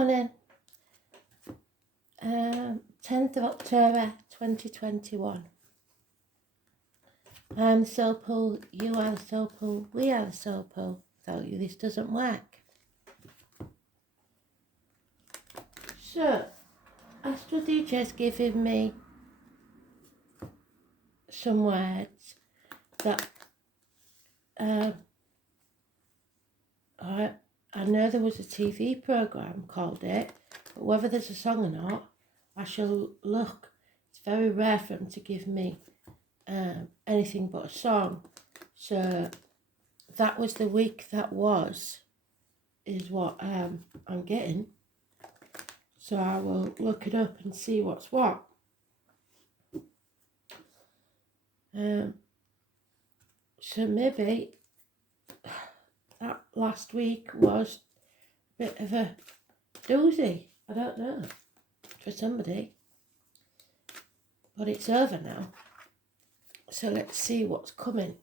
Morning. 10th of October 2021. I'm the Soul Pool, you are the Soul Pool, we are the Soul Pool. Without you this doesn't work. So, Astral DJ has given me some words that I know there was a TV programme called it, but whether there's a song or not, I shall look. It's very rare for them to give me anything but a song. So that was the week that was, is what I'm getting. So I will look it up and see what's what. So maybe that last week was a bit of a doozy. I don't know, for somebody. But it's over now. So let's see what's coming.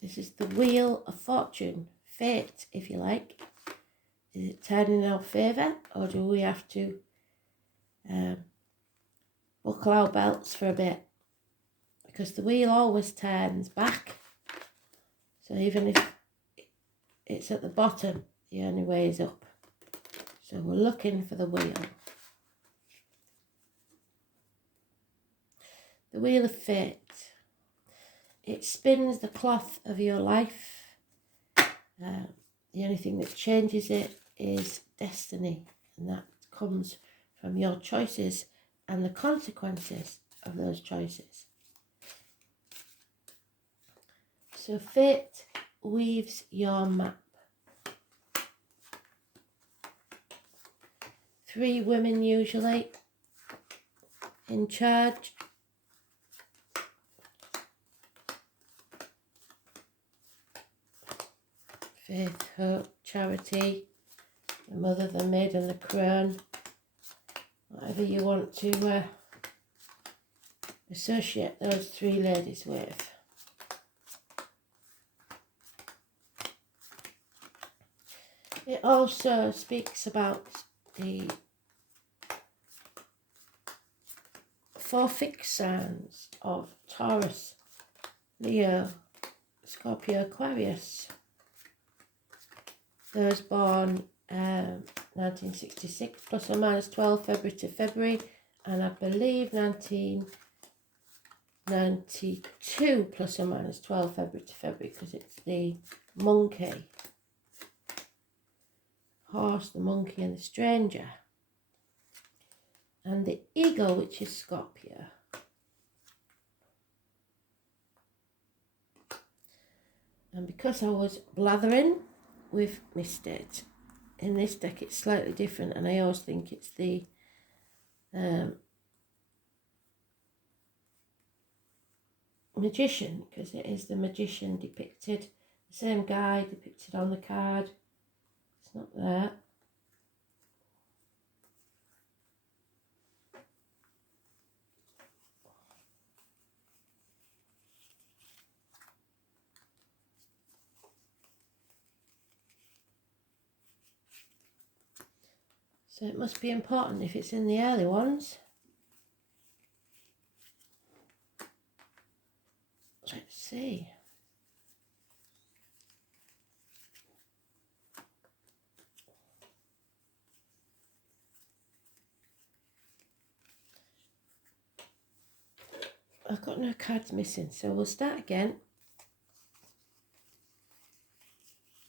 This is the Wheel of Fortune, fate, if you like. Is it turning in our favour, or do we have to buckle our belts for a bit? Because the wheel always turns back. So even if it's at the bottom, the only way is up. So we're looking for the wheel. The Wheel of Fate. It spins the cloth of your life. The only thing that changes it is destiny, and that comes from your choices and the consequences of those choices. So fate weaves your map. 3 women usually in charge. Faith, hope, charity, the mother, the maid and the crone. Whatever you want to associate those 3 ladies with. It also speaks about the 4 fixed signs of Taurus, Leo, Scorpio, Aquarius. Those born 1966 plus or minus 12 February to February, and I believe 1992 plus or minus 12 February to February, because it's the monkey, horse, the monkey and the stranger, and the ego, which is Scorpio. And because I was blathering with my state, in this deck it's slightly different, and I always think it's the magician, because it is the magician depicted, the same guy depicted on the card. It's not there. So it must be important if it's in the early ones. Let's see. I've got no cards missing, so we'll start again.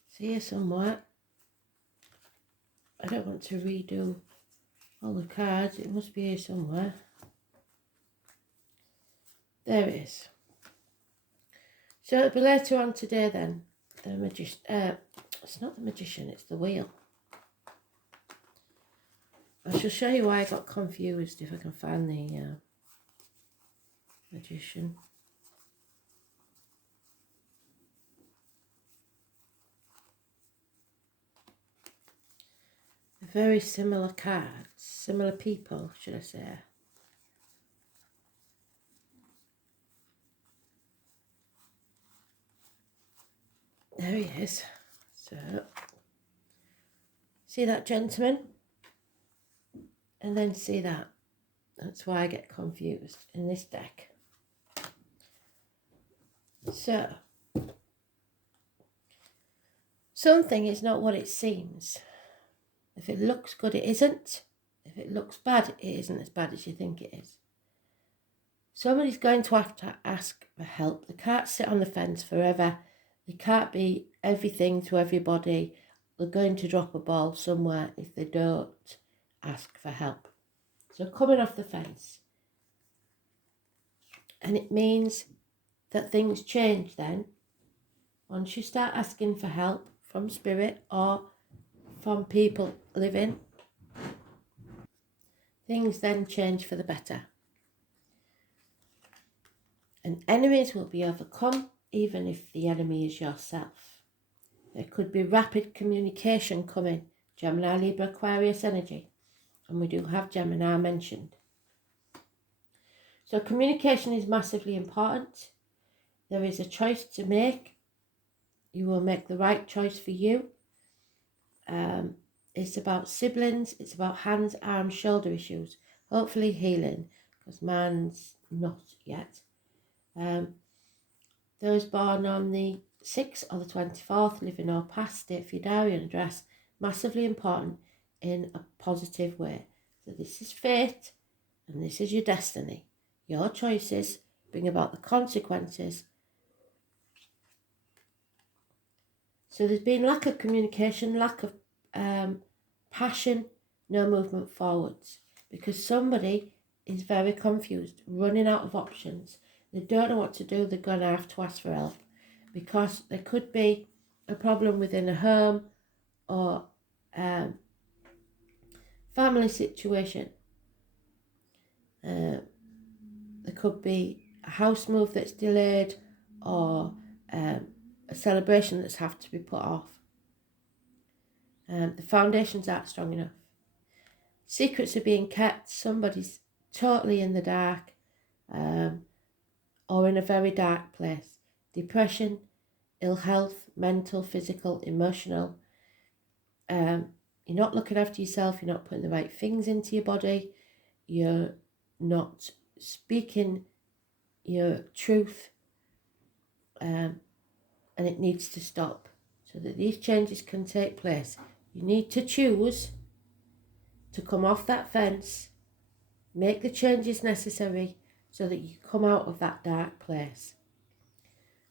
It's here somewhere. I don't want to redo all the cards. It must be here somewhere. There it is. So it'll be later on today then. The magician. It's not the magician, it's the wheel. I shall show you why I got confused if I can find the magician. Very similar cards, similar people, should I say. There he is. So, see that gentleman? And then see that. That's why I get confused in this deck. So, something is not what it seems. If it looks good, it isn't. If it looks bad, it isn't as bad as you think it is. Somebody's going to have to ask for help. They can't sit on the fence forever. They can't be everything to everybody. They're going to drop a ball somewhere if they don't ask for help. So coming off the fence. And it means that things change then. Once you start asking for help from spirit or from people living, things then change for the better. And enemies will be overcome even if the enemy is yourself. There could be rapid communication coming, Gemini, Libra, Aquarius energy. And we do have Gemini mentioned. So communication is massively important. There is a choice to make. You will make the right choice for you. It's about siblings. It's about hands, arms, shoulder issues. Hopefully healing, because mine's not yet. Those born on the 6th or the 24th, living or past, date for your diary and address, massively important in a positive way. So this is fate and this is your destiny. Your choices bring about the consequences. So there's been lack of communication, lack of passion, no movement forwards, because somebody is very confused, running out of options. They don't know what to do. They're going to have to ask for help, because there could be a problem within a home or family situation. There could be a house move that's delayed, or a celebration that's have to be put off. The foundations aren't strong enough. Secrets are being kept. Somebody's totally in the dark, or in a very dark place. Depression, ill health, mental, physical, emotional. You're not looking after yourself. You're not putting the right things into your body. You're not speaking your truth. And it needs to stop so that these changes can take place. You need to choose to come off that fence, make the changes necessary so that you come out of that dark place.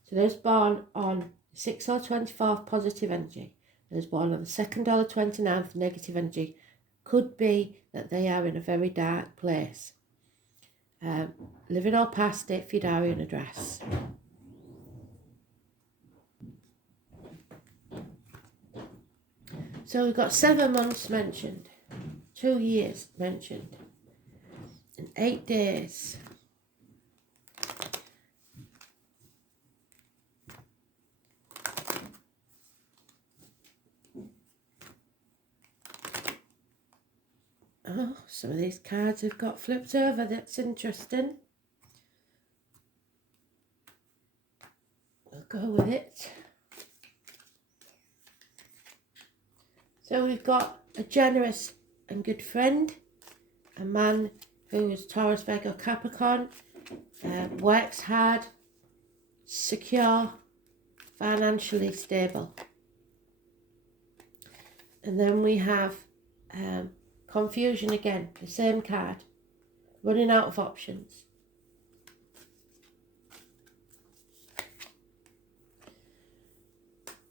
So those born on 6th or 24th, positive energy. Those born on the 2nd or the 29th, negative energy. Could be that they are in a very dark place. Living or past, date for your diary and address. So we've got 7 months mentioned, 2 years mentioned, and 8 days. Oh, some of these cards have got flipped over. That's interesting. We'll go with it. So we've got a generous and good friend, a man who is Taurus, Virgo, Capricorn, works hard, secure, financially stable. And then we have confusion again, the same card, running out of options.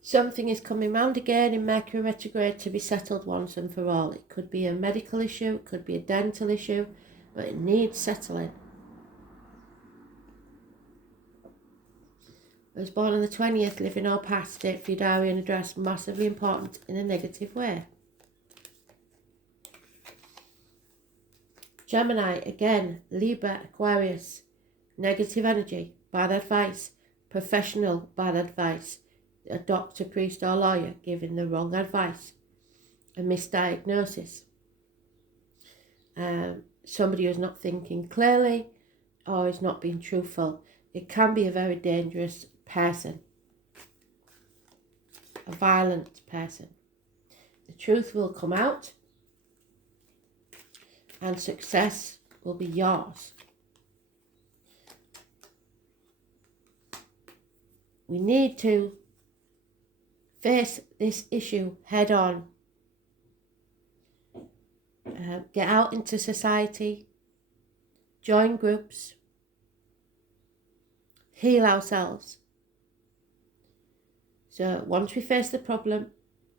Something is coming round again in Mercury retrograde to be settled once and for all. It could be a medical issue, it could be a dental issue, but it needs settling. I was born on the 20th, living or past, date for your diary and address, massively important in a negative way. Gemini, again, Libra, Aquarius, negative energy, bad advice, professional bad advice, a doctor, priest or lawyer giving the wrong advice, a misdiagnosis, somebody who's not thinking clearly or is not being truthful. It can be a very dangerous person. a violent person. The truth will come out and success will be yours. We need to face this issue head on. Get out into society, join groups, heal ourselves. So once we face the problem,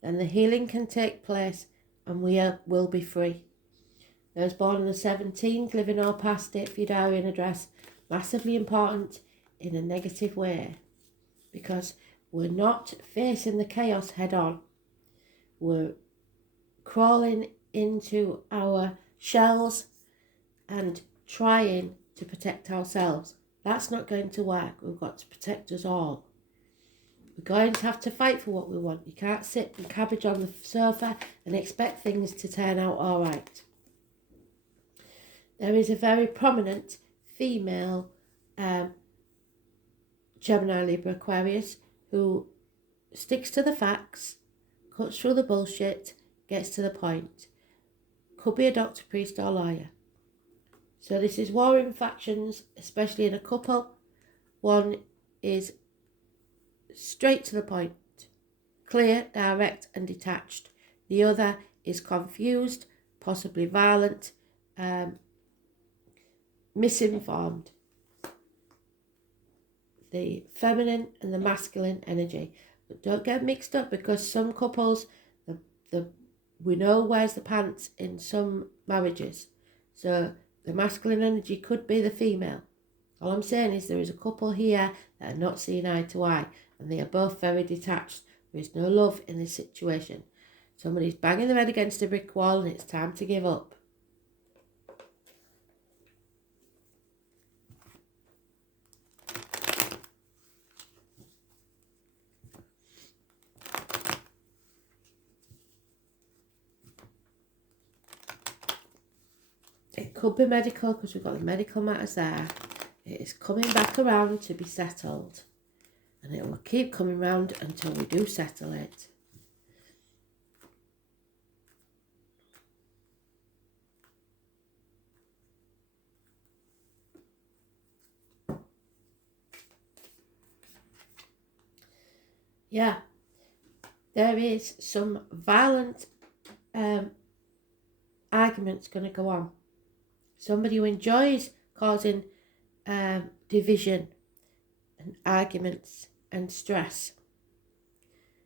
then the healing can take place and we will be free. Those born on the 17th, living or past it for your diary and address, massively important in a negative way, because we're not facing the chaos head on. We're crawling into our shells and trying to protect ourselves. That's not going to work. We've got to protect us all. We're going to have to fight for what we want. You can't sit and cabbage on the sofa and expect things to turn out all right. There is a very prominent female Gemini, Libra, Aquarius who sticks to the facts, cuts through the bullshit, gets to the point. Could be a doctor, priest or lawyer. So this is warring factions, especially in a couple. One is straight to the point, clear, direct and detached. The other is confused, possibly violent, misinformed. The feminine and the masculine energy. But don't get mixed up, because some couples, we know where's the pants in some marriages. So the masculine energy could be the female. All I'm saying is there is a couple here that are not seeing eye to eye, and they are both very detached. There is no love in this situation. Somebody's banging their head against a brick wall and it's time to give up. It could be medical, because we've got the medical matters there. It is coming back around to be settled. And it will keep coming round until we do settle it. Yeah, there is some violent arguments going to go on. Somebody who enjoys causing division and arguments and stress.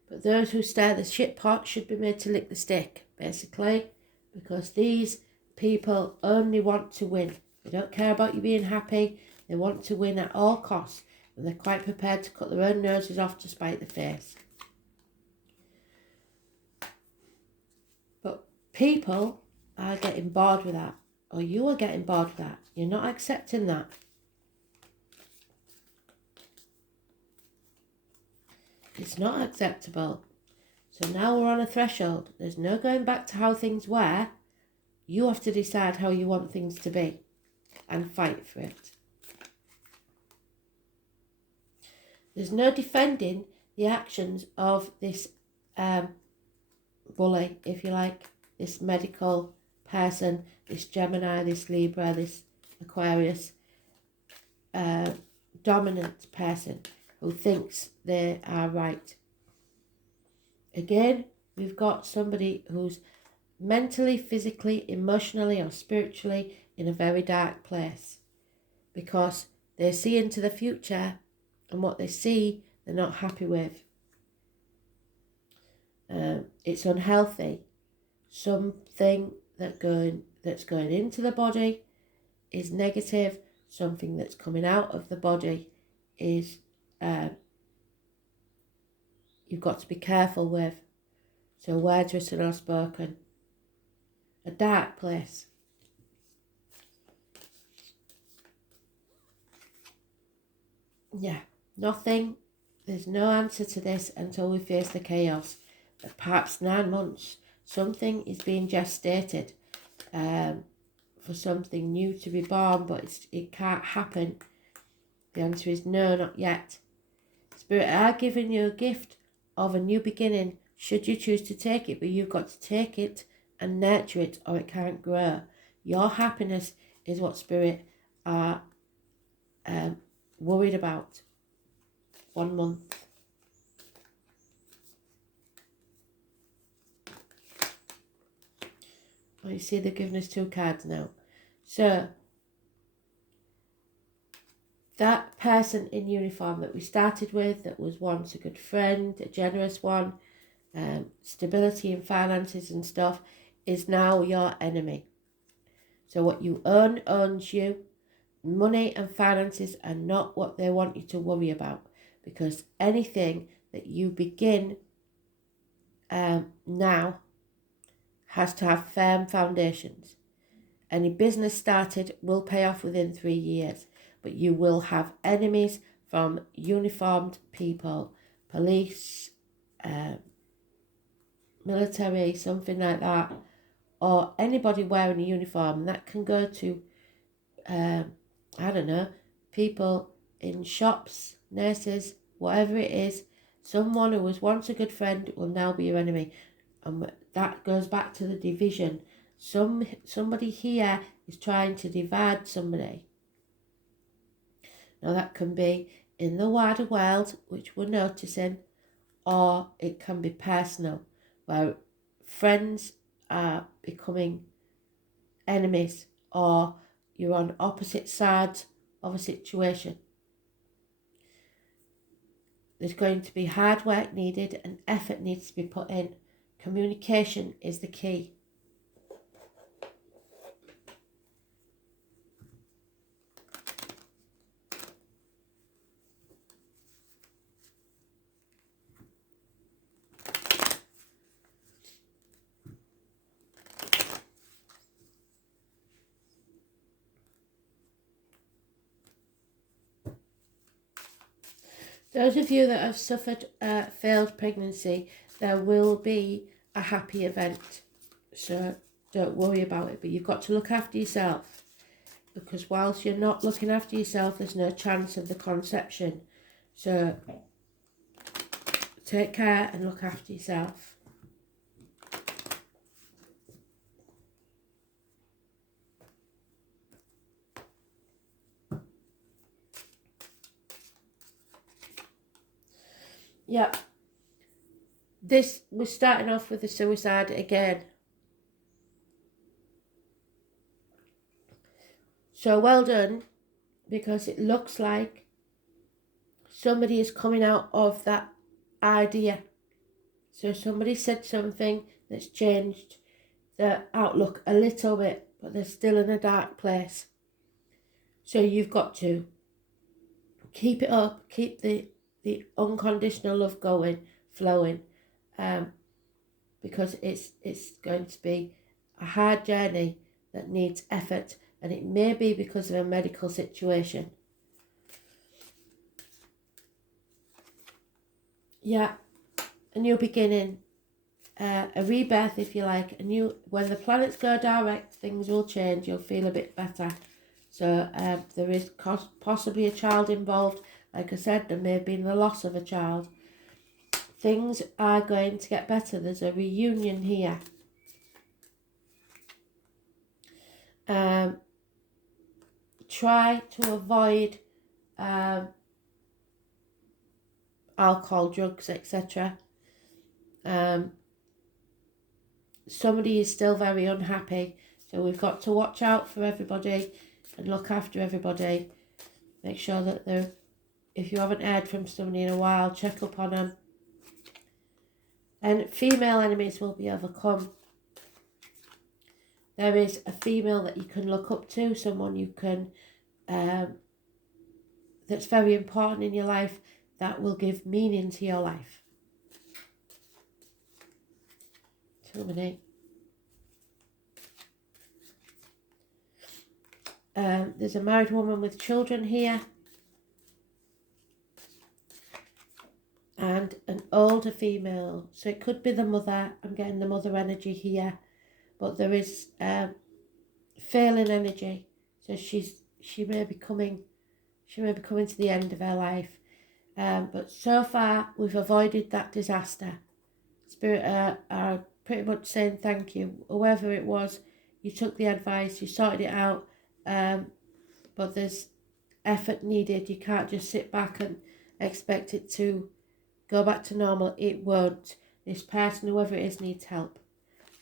But those who stir the shit pot should be made to lick the stick, basically, because these people only want to win. They don't care about you being happy. They want to win at all costs, and they're quite prepared to cut their own noses off to spite the face. But people are getting bored with that, or you are getting bored with that. You're not accepting that. It's not acceptable. So now we're on a threshold. There's no going back to how things were. You have to decide how you want things to be and fight for it. There's no defending the actions of this bully, if you like, this medical person, this Gemini, this Libra, this Aquarius, dominant person who thinks they are right. Again, we've got somebody who's mentally, physically, emotionally or spiritually in a very dark place, because they see into the future, and what they see they're not happy with. It's unhealthy. Something that's going into the body is negative. Something that's coming out of the body is you've got to be careful with. So words written or spoken. A dark place. Yeah, nothing. There's no answer to this until we face the chaos. But perhaps 9 months, something is being gestated for something new to be born, but it can't happen. The answer is no, not yet. Spirit are giving you a gift of a new beginning should you choose to take it, but you've got to take it and nurture it or it can't grow. Your happiness is what Spirit are worried about. 1 month. Oh, you see they're giving us 2 cards now. So that person in uniform that we started with, that was once a good friend, a generous one, stability in finances and stuff, is now your enemy. So what you earn owns you. Money and finances are not what they want you to worry about, because anything that you begin now has to have firm foundations. Any business started will pay off within 3 years, but you will have enemies from uniformed people, police, military, something like that, or anybody wearing a uniform. And that can go to, I don't know, people in shops, nurses, whatever it is. Someone who was once a good friend will now be your enemy. And that goes back to the division. Somebody here is trying to divide somebody. Now that can be in the wider world, which we're noticing, or it can be personal, where friends are becoming enemies, or you're on opposite sides of a situation. There's going to be hard work needed and effort needs to be put in. Communication is the key. Those of you that have suffered failed pregnancy, there will be a happy event. So don't worry about it, but you've got to look after yourself, because whilst you're not looking after yourself, there's no chance of the conception. So take care and look after yourself. Yeah, this was starting off with the suicide again. So well done, because it looks like somebody is coming out of that idea. So somebody said something that's changed the outlook a little bit, but they're still in a dark place. So you've got to keep it up, keep the unconditional love going, flowing, because it's going to be a hard journey that needs effort, and it may be because of a medical situation. Yeah, a new beginning, a rebirth, if you like. When the planets go direct, things will change. You'll feel a bit better. So there is possibly a child involved. Like I said, there may have been the loss of a child. Things are going to get better. There's a reunion here. Try to avoid alcohol, drugs, etc. Somebody is still very unhappy, so we've got to watch out for everybody and look after everybody. Make sure that if you haven't heard from somebody in a while, check up on them. And female enemies will be overcome. There is a female that you can look up to, someone you can, that's very important in your life, that will give meaning to your life. Terminate. There's a married woman with children here. And an older female. So it could be the mother. I'm getting the mother energy here. But there is failing energy. So she may be coming to the end of her life. But so far, we've avoided that disaster. Spirit are pretty much saying thank you. Whoever it was, you took the advice, you sorted it out, but there's effort needed. You can't just sit back and expect it to go back to normal. It won't. This person, whoever it is, needs help.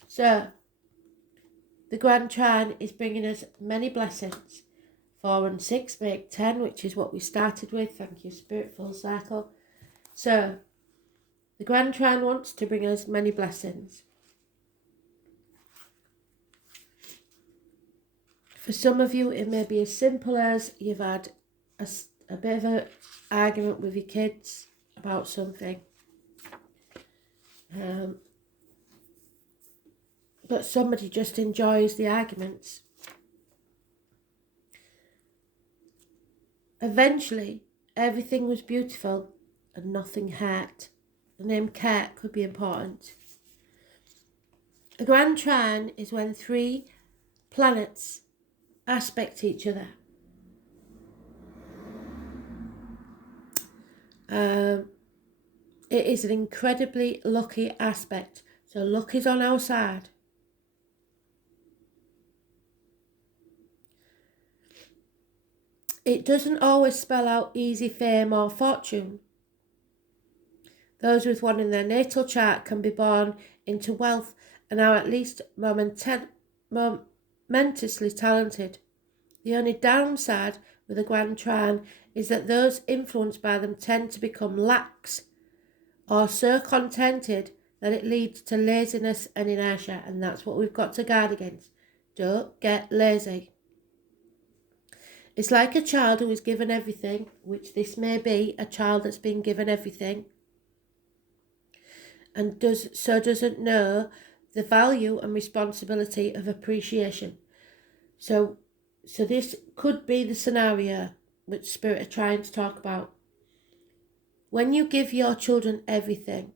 So, the Grand Trine is bringing us many blessings. 4 and 6 make 10, which is what we started with. Thank you, Spirit, full circle. So, the Grand Trine wants to bring us many blessings. For some of you, it may be as simple as you've had a bit of an argument with your kids about something. But somebody just enjoys the arguments. Eventually, everything was beautiful and nothing hurt. The name Kurt could be important. A Grand Trine is when 3 planets aspect each other. It is an incredibly lucky aspect. So luck is on our side. It doesn't always spell out easy fame or fortune. Those with one in their natal chart can be born into wealth and are at least momentously talented. The only downside with a Grand Trine is that those influenced by them tend to become lax or so contented that it leads to laziness and inertia, and that's what we've got to guard against. Don't get lazy. It's like a child who is given everything, which this may be a child that's been given everything and doesn't know the value and responsibility of appreciation. So this could be the scenario which Spirit are trying to talk about. When you give your children everything,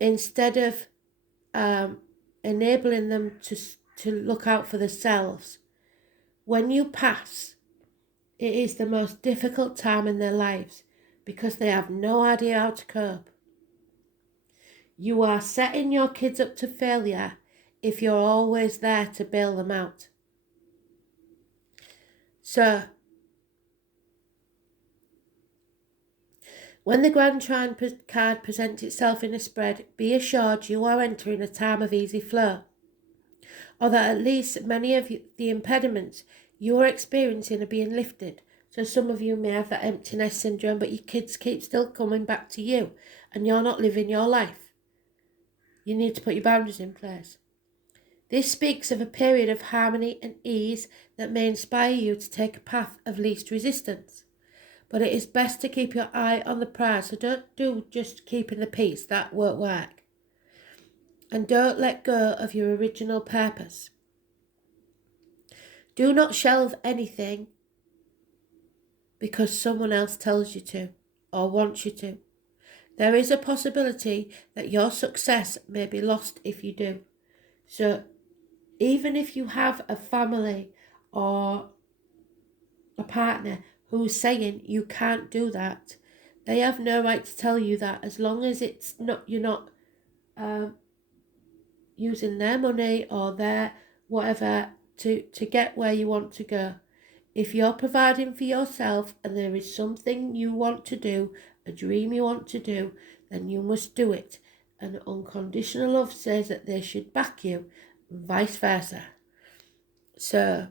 instead of enabling them to look out for themselves, when you pass, it is the most difficult time in their lives because they have no idea how to cope. You are setting your kids up to failure if you're always there to bail them out. So, when the Grand Trine card presents itself in a spread, be assured you are entering a time of easy flow, or that at least many of the impediments you are experiencing are being lifted. So some of you may have that empty nest syndrome, but your kids keep still coming back to you and you're not living your life. You need to put your boundaries in place. This speaks of a period of harmony and ease that may inspire you to take a path of least resistance. But it is best to keep your eye on the prize, so don't do just keeping the peace, that won't work. And don't let go of your original purpose. Do not shelve anything because someone else tells you to or wants you to. There is a possibility that your success may be lost if you do. So even if you have a family or a partner who's saying you can't do that, they have no right to tell you that, as long as it's not, you're not using their money or their whatever to get where you want to go. If you're providing for yourself and there is something you want to do, a dream you want to do, then you must do it. And unconditional love says that they should back you, and vice versa. So,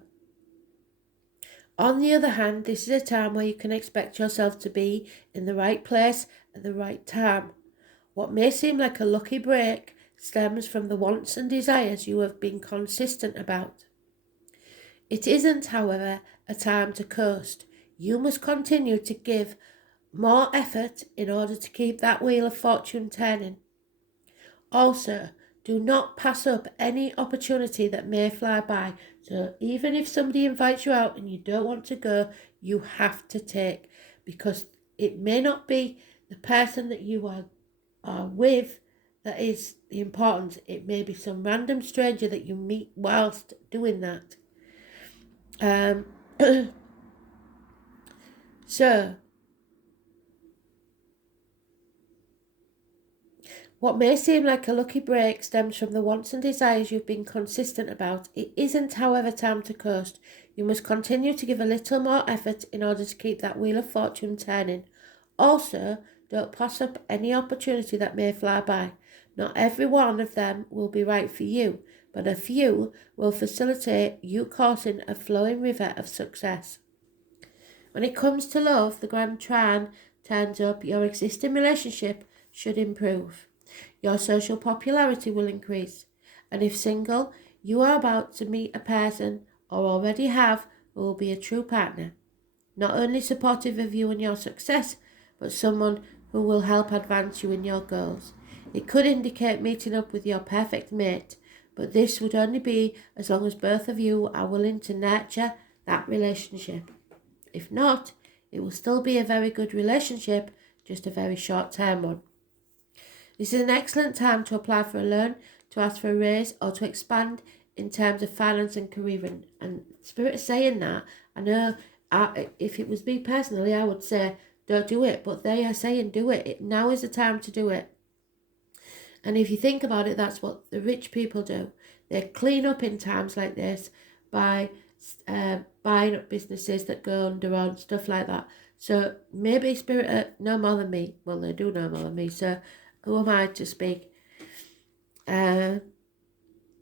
on the other hand, this is a time where you can expect yourself to be in the right place at the right time. What may seem like a lucky break stems from the wants and desires you have been consistent about. It isn't, however, a time to coast. You must continue to give more effort in order to keep that wheel of fortune turning. Also, do not pass up any opportunity that may fly by. So even if somebody invites you out and you don't want to go, you have to take, because it may not be the person that you are with that is the importance. It may be some random stranger that you meet whilst doing that. So, What may seem like a lucky break stems from the wants and desires you've been consistent about. It isn't, however, time to coast. You must continue to give a little more effort in order to keep that wheel of fortune turning. Also, don't pass up any opportunity that may fly by. Not every one of them will be right for you, but a few will facilitate you coursing a flowing river of success. When it comes to love, the Grand Trine turns up, your existing relationship should improve. Your social popularity will increase. And if single, you are about to meet a person, or already have, who will be a true partner. Not only supportive of you and your success, but someone who will help advance you in your goals. It could indicate meeting up with your perfect mate, but this would only be as long as both of you are willing to nurture that relationship. If not, it will still be a very good relationship, just a very short-term one. This is an excellent time to apply for a loan, to ask for a raise, or to expand in terms of finance and career. And Spirit is saying that. I know if it was me personally, I would say don't do it, but they are saying do it. Now is the time to do it. And if you think about it, that's what the rich people do. They clean up in times like this by buying up businesses that go under and stuff like that. So maybe Spirit know more than me. Well, they do know more than me, so who am I to speak? Your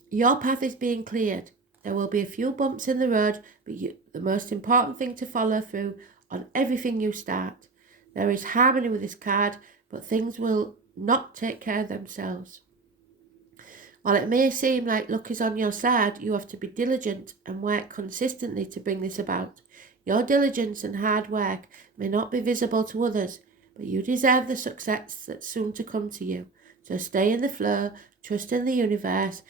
path is being cleared. There will be a few bumps in the road, but the most important thing to follow through on everything you start. There is harmony with this card, but things will not take care of themselves. While it may seem like luck is on your side, you have to be diligent and work consistently to bring this about. Your diligence and hard work may not be visible to others, but you deserve the success that's soon to come to you. So stay in the flow, trust in the universe,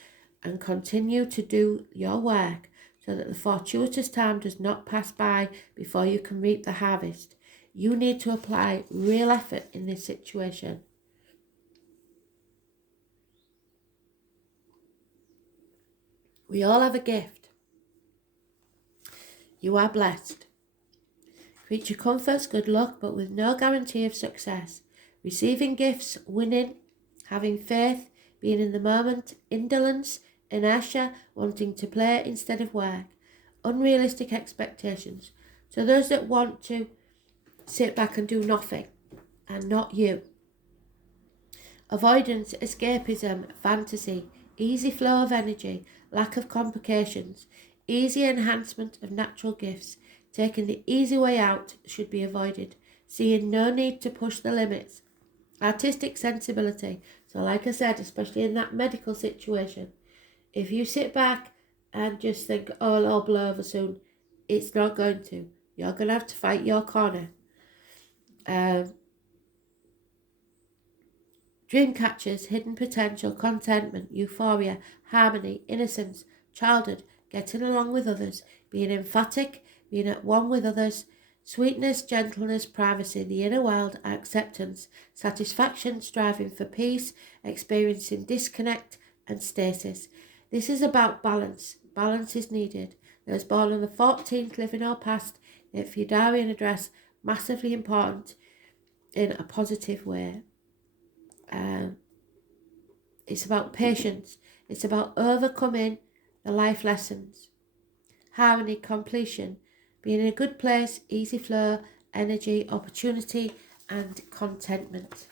and continue to do your work so that the fortuitous time does not pass by before you can reap the harvest. You need to apply real effort in this situation. We all have a gift. You are blessed. Creature comforts, good luck, but with no guarantee of success. Receiving gifts, winning, having faith, being in the moment, indolence, inertia, wanting to play instead of work, unrealistic expectations. So those that want to sit back and do nothing, and not you. Avoidance, escapism, fantasy, easy flow of energy, lack of complications, easy enhancement of natural gifts. Taking the easy way out should be avoided, seeing no need to push the limits. Artistic sensibility. So like I said, especially in that medical situation, if you sit back and just think, oh, it'll all blow over soon, it's not going to. You're going to have to fight your corner. Dream catchers, hidden potential, contentment, euphoria, harmony, innocence, childhood, getting along with others, being emphatic, being at one with others, sweetness, gentleness, privacy, the inner world, acceptance, satisfaction, striving for peace, experiencing disconnect and stasis. This is about balance. Balance is needed. Those born on the 14th, living or past, if your diary and address, massively important in a positive way. It's about patience. It's about overcoming the life lessons. Harmony, completion, being in a good place, easy flow, energy, opportunity, and contentment.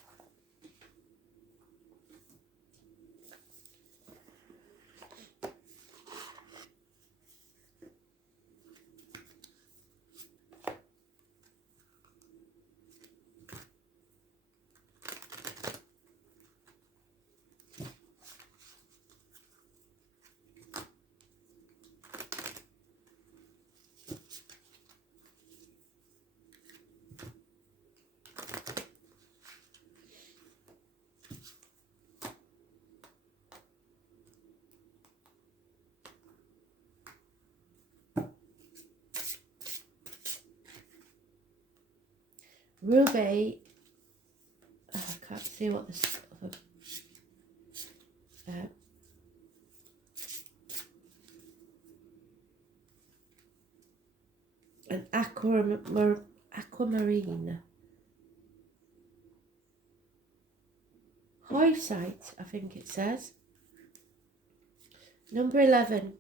Ruby, I can't see what this an aquamarine. eyesight, I think it says. Number 11.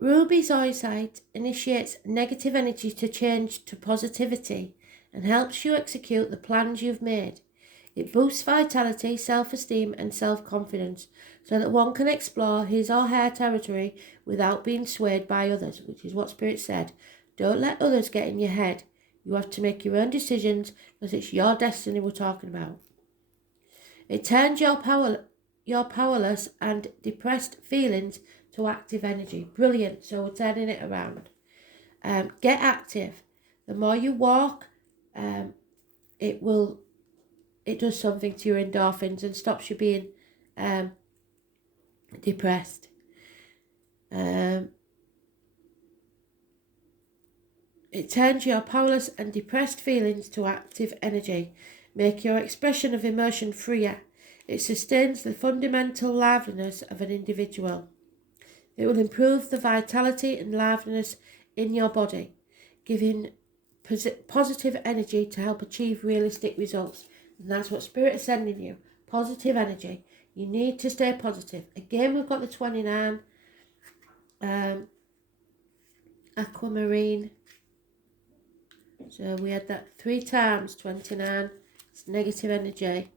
Ruby's eyesight initiates negative energy to change to positivity and helps you execute the plans you've made. It boosts vitality, self-esteem and self-confidence so that one can explore his or her territory without being swayed by others, which is what Spirit said. Don't let others get in your head. You have to make your own decisions because it's your destiny we're talking about. It turns your powerless and depressed feelings to active energy. Brilliant. So we're turning it around. Get active. The more you walk, it does something to your endorphins and stops you being depressed. It turns your powerless and depressed feelings to active energy. Make your expression of emotion freer. It sustains the fundamental liveliness of an individual. It will improve the vitality and liveliness in your body, giving positive energy to help achieve realistic results. And that's what Spirit is sending you. Positive energy. You need to stay positive. Again, we've got the 29. Aquamarine. So we had that 3 times, 29. It's negative energy.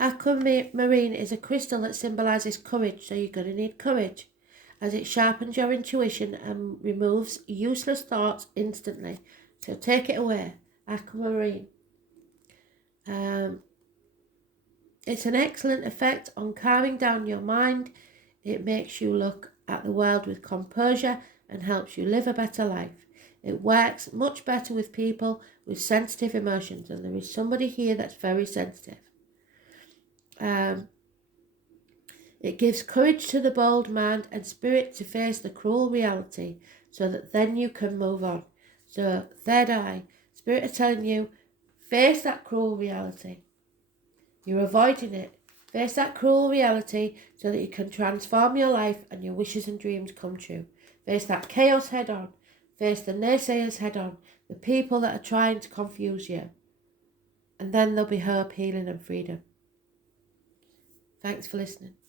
Aquamarine is a crystal that symbolises courage, so you're going to need courage, as it sharpens your intuition and removes useless thoughts instantly. So take it away, Aquamarine. It's an excellent effect on calming down your mind. It makes you look at the world with composure and helps you live a better life. It works much better with people with sensitive emotions, and there is somebody here that's very sensitive. It gives courage to the bold mind and spirit to face the cruel reality so that then you can move on. So, third eye, Spirit are telling you, face that cruel reality. You're avoiding it. Face that cruel reality so that you can transform your life and your wishes and dreams come true. Face that chaos head on. Face the naysayers head on. The people that are trying to confuse you. And then there'll be hope, healing and freedom. Thanks for listening.